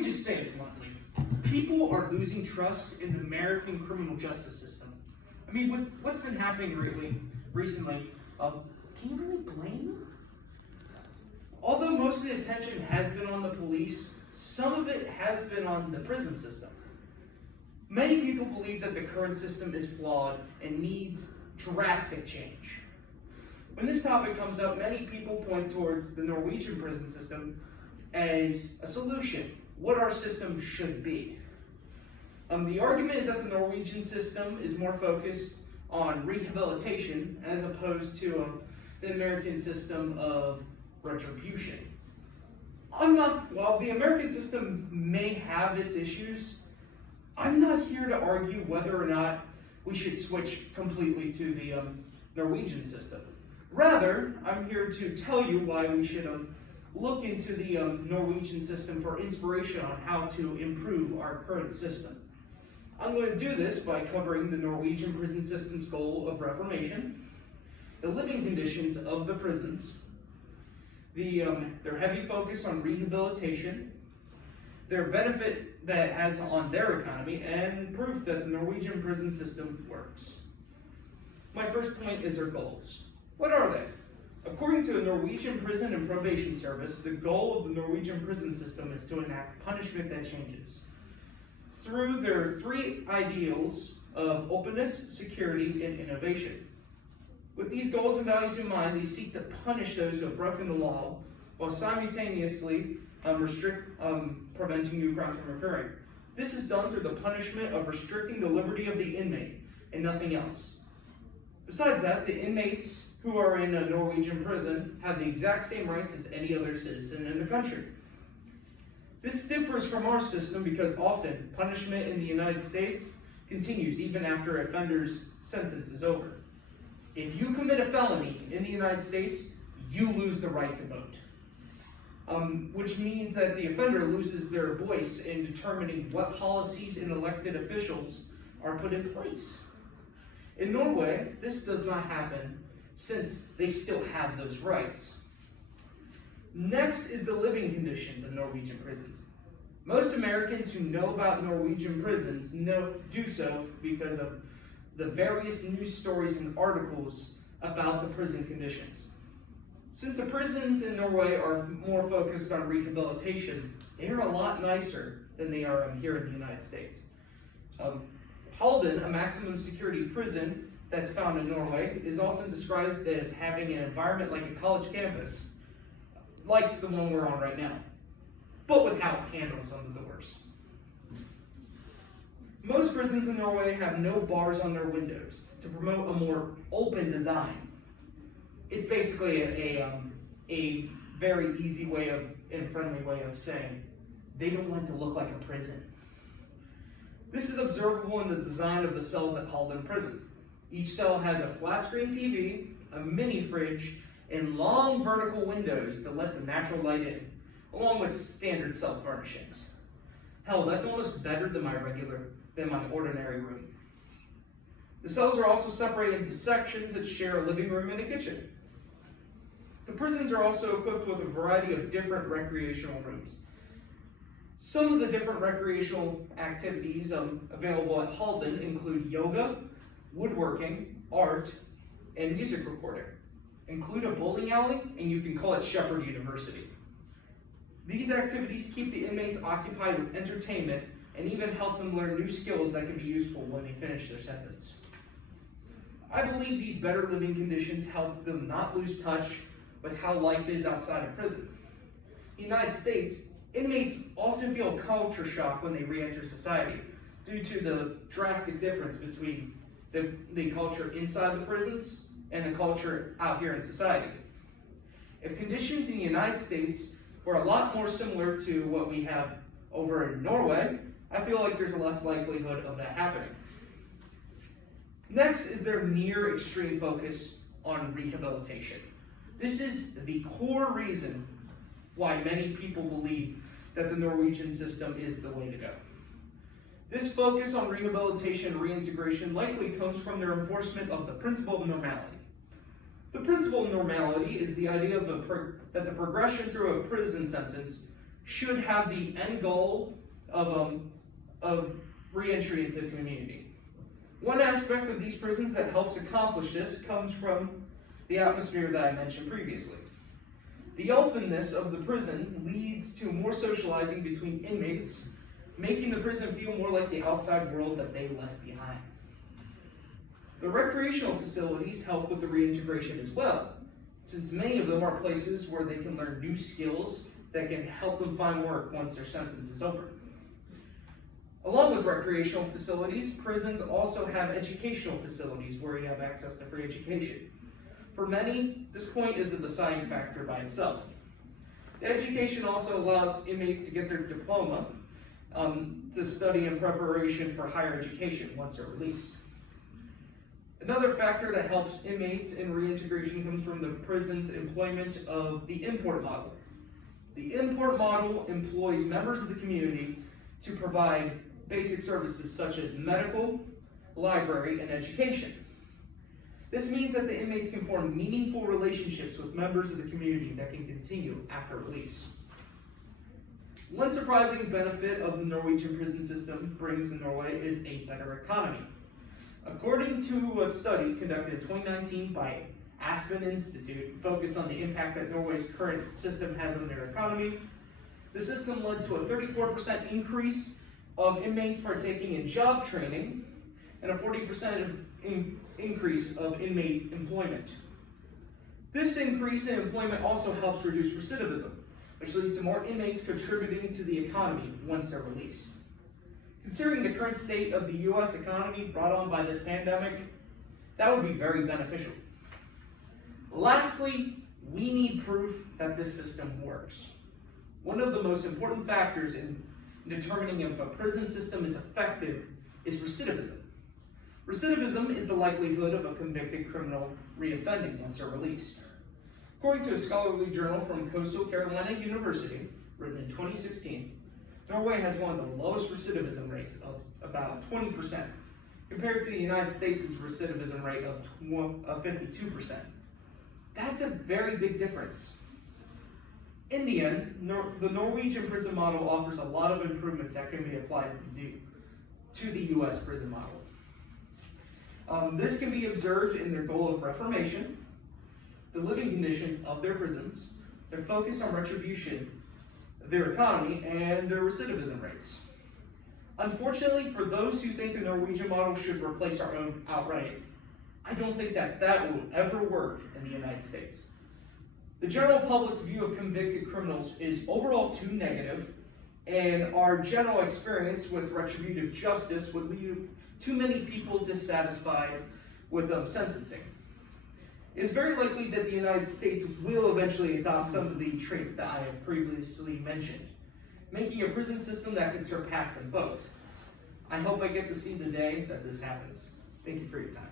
me just say it bluntly. People are losing trust in the American criminal justice system. I mean, with what's been happening recently, can you really blame them? Although most of the attention has been on the police, some of it has been on the prison system. Many people believe that the current system is flawed and needs drastic change. When this topic comes up, many people point towards the Norwegian prison system as a solution, what our system should be. The argument is that the Norwegian system is more focused on rehabilitation as opposed to the American system of retribution. While the American system may have its issues, I'm not here to argue whether or not we should switch completely to the Norwegian system. Rather, I'm here to tell you why we should look into the Norwegian system for inspiration on how to improve our current system. I'm going to do this by covering the Norwegian prison system's goal of reformation, the living conditions of the prisons, their heavy focus on rehabilitation, their benefit that it has on their economy, and proof that the Norwegian prison system works. My first point is their goals. What are they? According to the Norwegian Prison and Probation Service, the goal of the Norwegian prison system is to enact punishment that changes. Through their three ideals of openness, security, and innovation. With these goals and values in mind, they seek to punish those who have broken the law while simultaneously preventing new crimes from occurring. This is done through the punishment of restricting the liberty of the inmate and nothing else. Besides that, the inmates who are in a Norwegian prison have the exact same rights as any other citizen in the country. This differs from our system because often punishment in the United States continues even after an offender's sentence is over. If you commit a felony in the United States, you lose the right to vote. Which means that the offender loses their voice in determining what policies and elected officials are put in place. In Norway, this does not happen since they still have those rights. Next is the living conditions of Norwegian prisons. Most Americans who know about Norwegian prisons do so because of the various news stories and articles about the prison conditions. Since the prisons in Norway are more focused on rehabilitation, they are a lot nicer than they are here in the United States. Halden, a maximum security prison that's found in Norway, is often described as having an environment like a college campus, like the one we're on right now, but without handles on the doors. Most prisons in Norway have no bars on their windows to promote a more open design. It's basically a very easy way of, and friendly way of saying they don't want to look like a prison. This is observable in the design of the cells at Halden Prison. Each cell has a flat screen TV, a mini fridge, and long vertical windows that let the natural light in, along with standard cell furnishings. Hell, that's almost better than my ordinary room. The cells are also separated into sections that share a living room and a kitchen. The prisons are also equipped with a variety of different recreational rooms. Some of the different recreational activities available at Halden include yoga, woodworking, art, and music recording. Include a bowling alley, and you can call it Shepherd University. These activities keep the inmates occupied with entertainment and even help them learn new skills that can be useful when they finish their sentence. I believe these better living conditions help them not lose touch with how life is outside of prison. In the United States, inmates often feel culture shock when they re-enter society due to the drastic difference between the culture inside the prisons and the culture out here in society. If conditions in the United States were a lot more similar to what we have over in Norway, I feel like there's a less likelihood of that happening. Next is their near extreme focus on rehabilitation. This is the core reason why many people believe that the Norwegian system is the way to go. This focus on rehabilitation and reintegration likely comes from their enforcement of the principle of normality. The principle of normality is the idea of that the progression through a prison sentence should have the end goal of re-entry into the community. One aspect of these prisons that helps accomplish this comes from the atmosphere that I mentioned previously. The openness of the prison leads to more socializing between inmates, making the prison feel more like the outside world that they left behind. The recreational facilities help with the reintegration as well, since many of them are places where they can learn new skills that can help them find work once their sentence is over. Along with recreational facilities, prisons also have educational facilities where you have access to free education. For many, this point is a deciding factor by itself. The education also allows inmates to get their diploma to study in preparation for higher education once they're released. Another factor that helps inmates in reintegration comes from the prison's employment of the import model. The import model employs members of the community to provide basic services such as medical, library, and education. This means that the inmates can form meaningful relationships with members of the community that can continue after release. One surprising benefit of the Norwegian prison system brings in Norway is a better economy. According to a study conducted in 2019 by Aspen Institute, focused on the impact that Norway's current system has on their economy, the system led to a 34% increase of inmates partaking in job training and a 40% increase of inmate employment. This increase in employment also helps reduce recidivism, which leads to more inmates contributing to the economy once they're released. Considering the current state of the U.S. economy brought on by this pandemic, that would be very beneficial. Lastly, we need proof that this system works. One of the most important factors in determining if a prison system is effective is recidivism. Recidivism is the likelihood of a convicted criminal reoffending once they're released. According to a scholarly journal from Coastal Carolina University, written in 2016, Norway has one of the lowest recidivism rates of about 20%, compared to the United States' recidivism rate of 52%. That's a very big difference. In the end, the Norwegian prison model offers a lot of improvements that can be applied to the U.S. prison model. This can be observed in their goal of reformation, the living conditions of their prisons, their focus on retribution, their economy, and their recidivism rates. Unfortunately, for those who think the Norwegian model should replace our own outright, I don't think that will ever work in the United States. The general public's view of convicted criminals is overall too negative, and our general experience with retributive justice would leave too many people dissatisfied with sentencing. It is very likely that the United States will eventually adopt some of the traits that I have previously mentioned, making a prison system that can surpass them both. I hope I get to see the day that this happens. Thank you for your time.